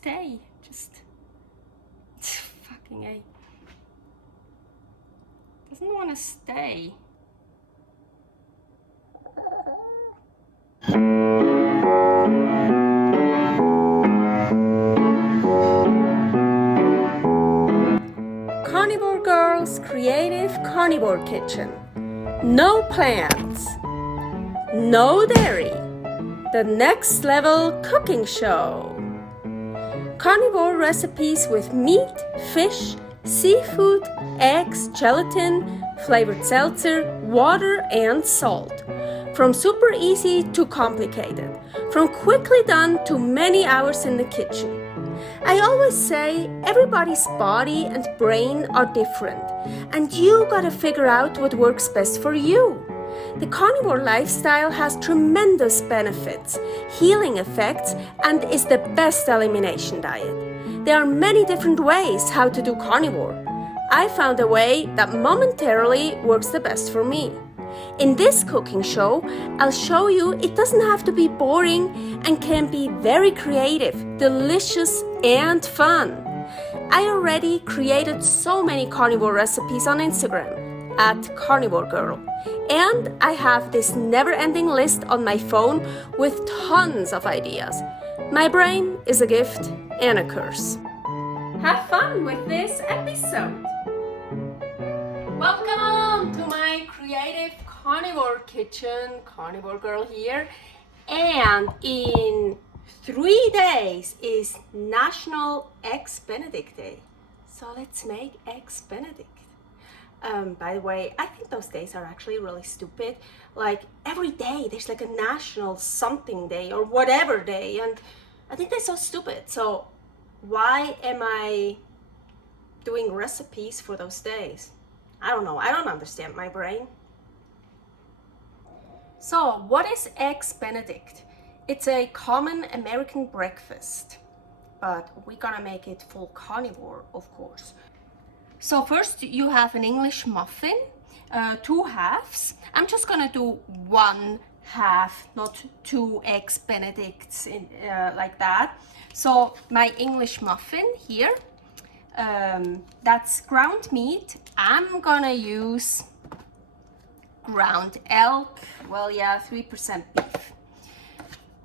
stay. Just fucking A. Doesn't want to stay. Carnivore Girl's Creative Carnivore Kitchen. No plants, no dairy, the next level cooking show. Carnivore recipes with meat, fish, seafood, eggs, gelatin, flavored seltzer, water and salt. From super easy to complicated, from quickly done to many hours in the kitchen. I always say everybody's body and brain are different, and you gotta figure out what works best for you. The carnivore lifestyle has tremendous benefits, healing effects, and is the best elimination diet. There are many different ways how to do carnivore. I found a way that momentarily works the best for me. In this cooking show, I'll show you it doesn't have to be boring and can be very creative, delicious, and fun. I already created so many carnivore recipes on Instagram @karnivorgirl, and I have this never-ending list on my phone with tons of ideas. My brain is a gift and a curse. Have fun with this episode. Welcome to my creative carnivore kitchen. Carnivore Girl here, and in 3 days is National Eggs Benedict Day. So let's make Eggs Benedict. By the way, I think those days are actually really stupid. Like every day there's like a national something day or whatever day, and I think they're so stupid. So why am I doing recipes for those days? I don't know. I don't understand my brain. So what is Eggs Benedict? It's a common American breakfast, but we're gonna make it full carnivore, of course. So first you have an English muffin, 2 halves. I'm just gonna do 1 half, not 2 Eggs Benedicts like that. So my English muffin here, that's ground meat. I'm gonna use Ground Elk, well yeah, 3% beef.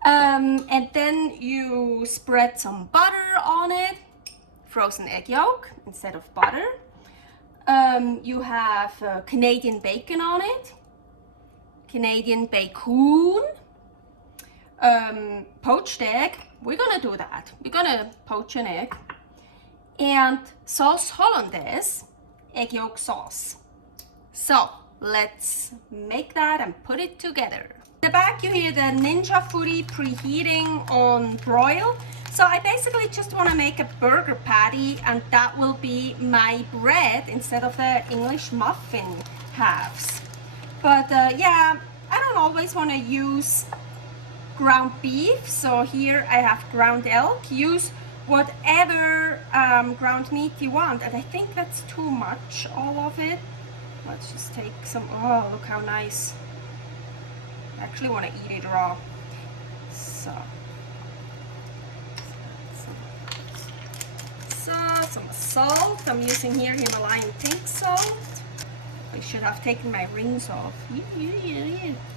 And then you spread some butter on it, frozen egg yolk instead of butter. You have Canadian bacon on it, Canadian Bacoon, poached egg. We're gonna do that. We're gonna poach an egg. And sauce hollandaise, egg yolk sauce. So let's make that and put it together. In the back you hear the Ninja Foodi preheating on broil. So I basically just want to make a burger patty, and that will be my bread instead of the English muffin halves. But yeah, I don't always want to use ground beef, so here I have Ground Elk. Use whatever ground meat you want, and I think that's too much, all of it. Let's just take some. Oh, look how nice. I actually want to eat it raw. So some salt. I'm using here Himalayan pink salt. I should have taken my rings off.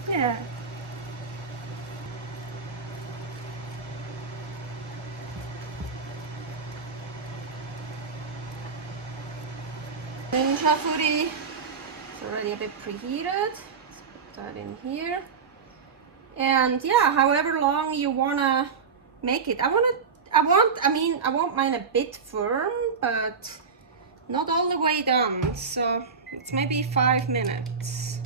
Yeah. Ninja Foodi. It's already a bit preheated. Let's put that in here. And yeah, however long you wanna make it. I want mine a bit firm, but not all the way done. So it's maybe 5 minutes.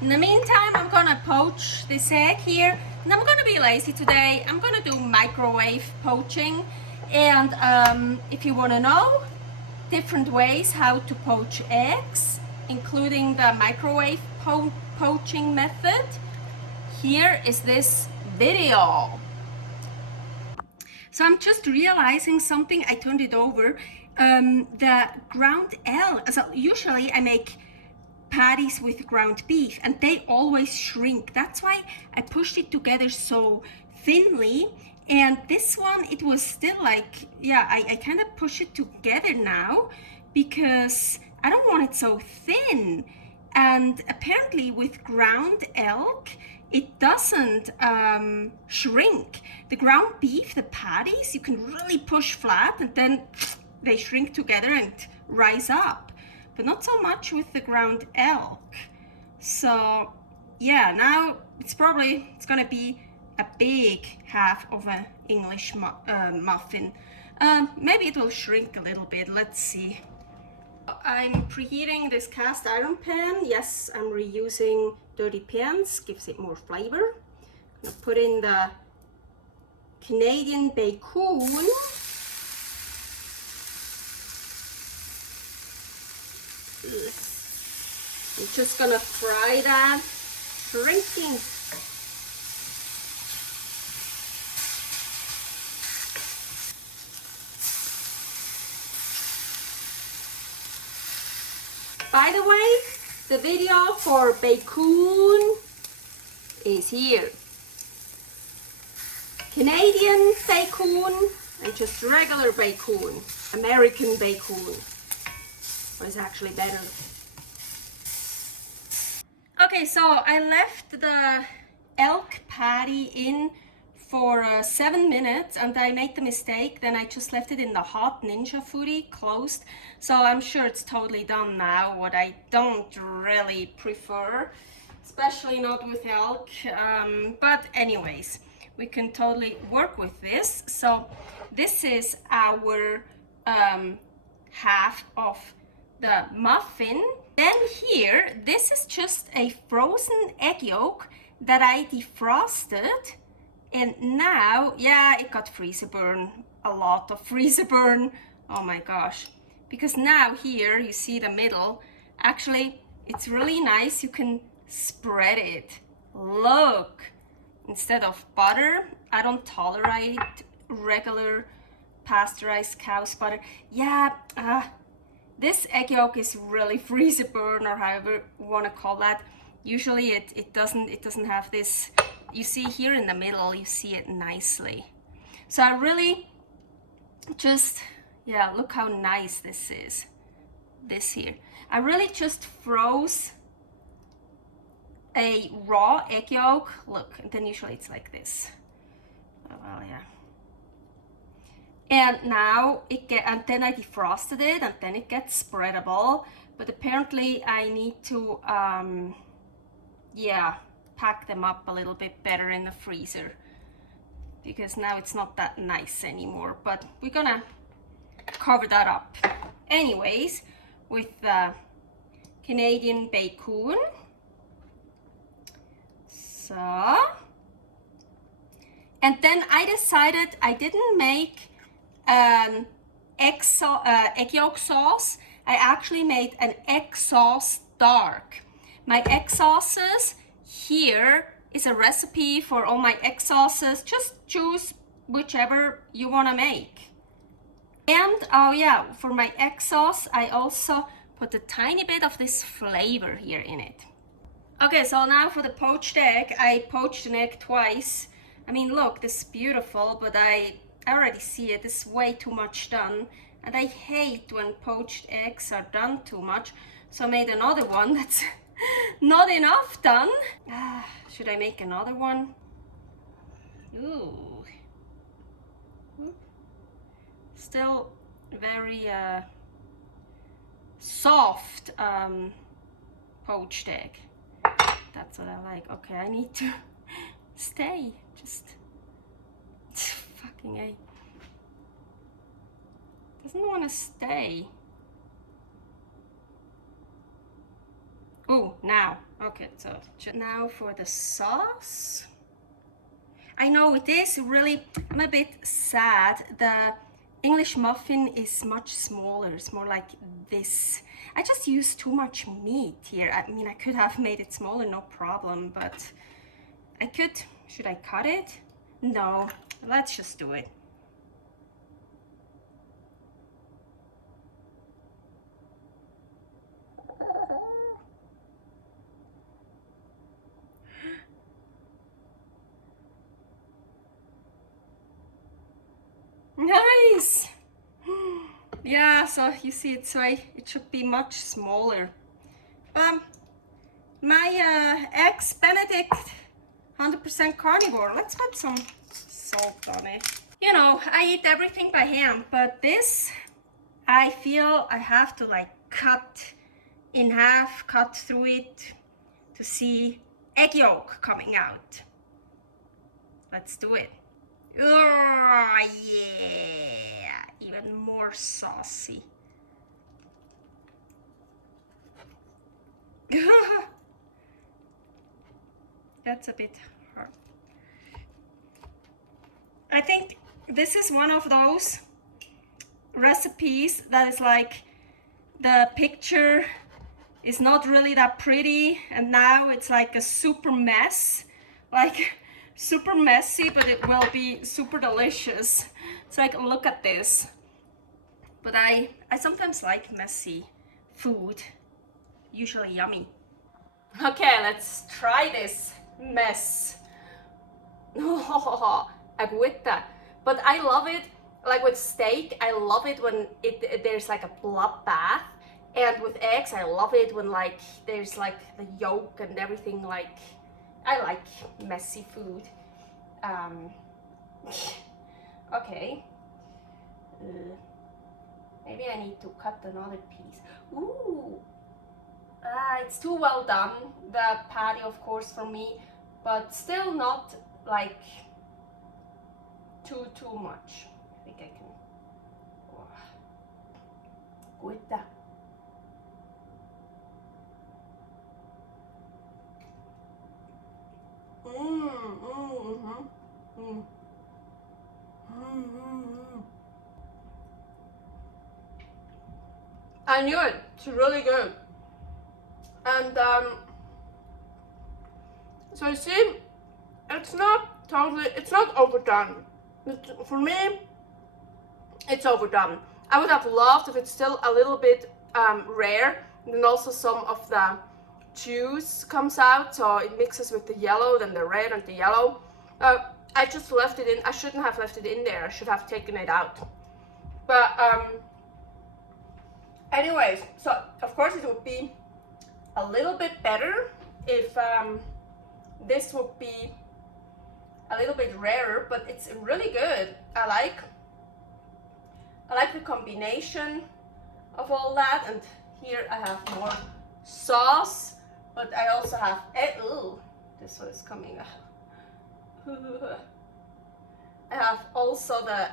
In the meantime, I'm gonna poach this egg here, and I'm gonna be lazy today. I'm gonna do microwave poaching. And if you wanna know different ways how to poach eggs, including the microwave poaching method, here is this video. So I'm just realizing something. I turned it over. The Ground Elk, so usually I make patties with ground beef and they always shrink. That's why I pushed it together so thinly, And this one, it was still like, yeah, I kind of push it together now because I don't want it so thin. And apparently with ground elk, it doesn't shrink. The ground beef, the patties, you can really push flat and then they shrink together and rise up. But not so much with the ground elk. So yeah, now it's gonna be a big half of an English muffin. Maybe it will shrink a little bit, let's see. I'm preheating this cast iron pan. Yes, I'm reusing dirty pans, gives it more flavor. I'm gonna put in the Canadian Bacoon. I'm just gonna fry that, shrinking. By the way, the video for Bacoon is here. Canadian Bacoon and just regular Bacoon. American Bacoon was actually better. Okay, so I left the elk patty in for 7 minutes and I made the mistake, then I just left it in the hot Ninja Foodi closed, so I'm sure it's totally done now, what I don't really prefer, especially not with elk, but anyways, we can totally work with this. So this is our half of the muffin. Then here, this is just a frozen egg yolk that I defrosted. And now, yeah, it got freezer burn, a lot of freezer burn. Oh my gosh. Because now here, you see the middle, actually, it's really nice. You can spread it. Look, instead of butter, I don't tolerate regular pasteurized cow's butter. Yeah, this egg yolk is really freezer burn, or however you want to call that. Usually it doesn't have this. You see here in the middle, you see it nicely. So I really just, yeah, look how nice this is. This here. I really just froze a raw egg yolk. Look, and then usually it's like this. Oh, well, yeah. And now and then I defrosted it, and then it gets spreadable. But apparently I need to, yeah, pack them up a little bit better in the freezer, because now it's not that nice anymore. But we're gonna cover that up anyways with the Canadian Bacoon. So, and then I decided I didn't make egg yolk sauce. I actually made an egg sauce dark. My egg sauces, here is a recipe for all my egg sauces. Just choose whichever you want to make. And oh yeah, for my egg sauce, I also put a tiny bit of this flavor here in it. Okay, so now for the poached egg, I poached an egg twice. I mean, look, this is beautiful, but I already see it. It's way too much done. And I hate when poached eggs are done too much. So I made another one that's not enough done. Should I make another one? Ooh. Still very soft poached egg. That's what I like. Okay, I need to stay. Just fucking A. Doesn't want to stay. Oh, now. Okay, so now for the sauce. I know it is really, I'm a bit sad. The English muffin is much smaller. It's more like this. I just used too much meat here. I mean, I could have made it smaller, no problem, but I could. Should I cut it? No, let's just do it. Nice. Yeah, so you see it should be much smaller. My Eggs Benedict 100% carnivore. Let's put some salt on it. You know, I eat everything by hand, but this I feel I have to like cut in half, cut through it to see egg yolk coming out. Let's do it. Oh yeah, even more saucy. That's a bit hard. I think this is one of those recipes that is like the picture is not really that pretty and now it's like a super mess, like super messy, but it will be super delicious. It's like, look at this. But I sometimes like messy food, usually yummy. Okay, let's try this mess. Agüita. But I love it, like with steak, I love it when there's like a blood bath. And with eggs, I love it when like there's like the yolk and everything. Like, I like messy food. Okay. Maybe I need to cut another piece. Ooh. It's too well done, the patty, of course, for me, but still not like too much. I think I can. With that. I knew it. It's really good. And so you see, it's not overdone. For me, it's overdone. I would have loved if it's still a little bit rare, and then also some of the juice comes out, so it mixes with the yellow, then the red and the yellow. I just left it in. I shouldn't have left it in there. I should have taken it out. But anyways, so of course it would be a little bit better if this would be a little bit rarer, but it's really good. I like the combination of all that. And here I have more sauce, but I also have this one is coming out. I have also the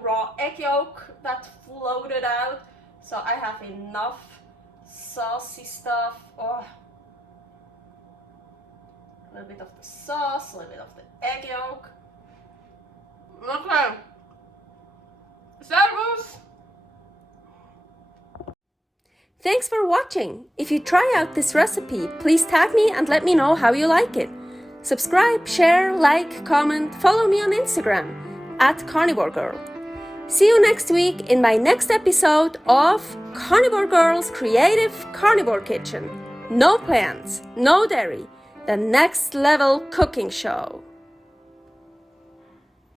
raw egg yolk that floated out, so I have enough saucy stuff. Oh, a little bit of the sauce, a little bit of the egg yolk. Okay, servus! Thanks for watching. If you try out this recipe, please tag me and let me know how you like it. Subscribe, share, like, comment, follow me on Instagram @karnivorgirl. See you next week in my next episode of Carnivore Girl's Creative Carnivore Kitchen. No plants, no dairy, the next level cooking show.